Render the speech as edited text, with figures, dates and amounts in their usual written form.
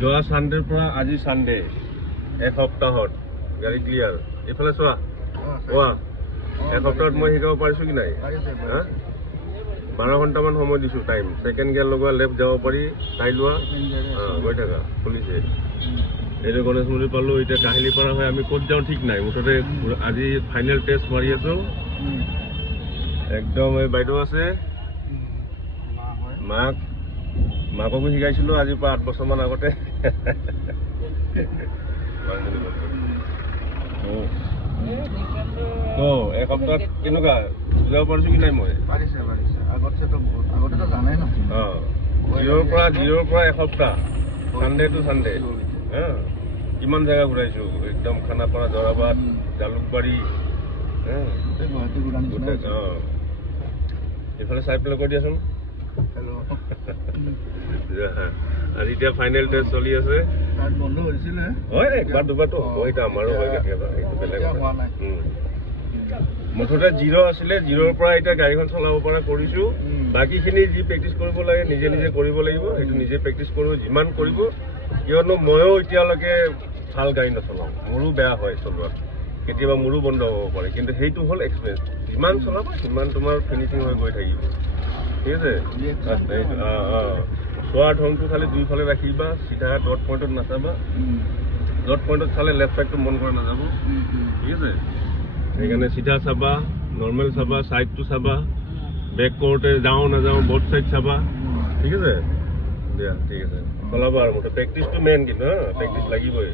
যোৱা সানডেৰ পৰা আজি সানডে এসপ্তাহত গাড়ী ক্লিয়াৰ এইফালে চোৱা কোৱা এসপ্তাহত মই শিকাব পাৰিছোঁ কি নাই 12 ঘণ্টামান সময় দিছোঁ টাইম ছেকেণ্ড গিয়াৰ লগোৱা লেফ্ট যাব পাৰি চাই লোৱা গৈ থাকা খুলিছে এইটো গণেশ মন্দিৰ পালোঁ এতিয়া কাহিলীপাৰা হৈ আমি ক'ত যাওঁ ঠিক নাই মুঠতে আজি ফাইনেল টেষ্ট মাৰি আছোঁ একদম এই বাইদেউ আছে মাককো শিকাইছিলোঁ আজিৰ পৰা 8 বছৰমান আগতে এসপ্তাহত কেনেকুৱা বুজাব পাৰিছোঁ কি নাই মই জিৰ'ৰ পৰা এসপ্তাহ চানডে টু চানডে কিমান জেগা ঘূৰাইছোঁ একদম খানাপাৰা জৰাবাদ জালুকবাৰী এইফালে চাই পেলাই কৈ দিয়াচোন আজি এতিয়া ফাইনেল টেষ্ট চলি আছে হয় একবাৰ দুবাৰতো হ'ব এতিয়া আমাৰো হয় কেতিয়াবা সেইটো বেলেগ মুঠতে জিৰ' আছিলে জিৰ'ৰ পৰা এতিয়া গাড়ীখন চলাব পৰা কৰিছোঁ বাকীখিনি যি প্ৰেক্টিচ কৰিব লাগে নিজে নিজে কৰিব লাগিব সেইটো নিজে প্ৰেক্টিচ কৰোঁ যিমান কৰিব কিয়নো ময়ো এতিয়ালৈকে ভাল গাড়ী নচলাওঁ মোৰো বেয়া হয় চলোৱাত কেতিয়াবা মোৰো বন্ধ হ'ব পাৰে কিন্তু সেইটো হ'ল এক্সপিৰিয়েঞ্চ যিমান চলাবা সিমান তোমাৰ ফিনিচিং হৈ গৈ থাকিব ঠিক আছে চোৱাৰ ঢংটো খালি দুইফালে ৰাখিবা চিধা ডট পইণ্টত নাচাবা ডট পইণ্টত চালে লেফ্ট ছাইডটো মন কৰা নাযাব ঠিক আছে সেইকাৰণে চিধা চাবা নৰ্মেল চাবা ছাইডটো চাবা বেক কৰোঁতে যাওঁ নাযাওঁ বৰ্ড ছাইড চাবা ঠিক আছে দিয়া ঠিক আছে চলাবা আৰু মুঠতে প্ৰেক্টিচটো মেইন কিন্তু প্ৰেক্টিচ লাগিবই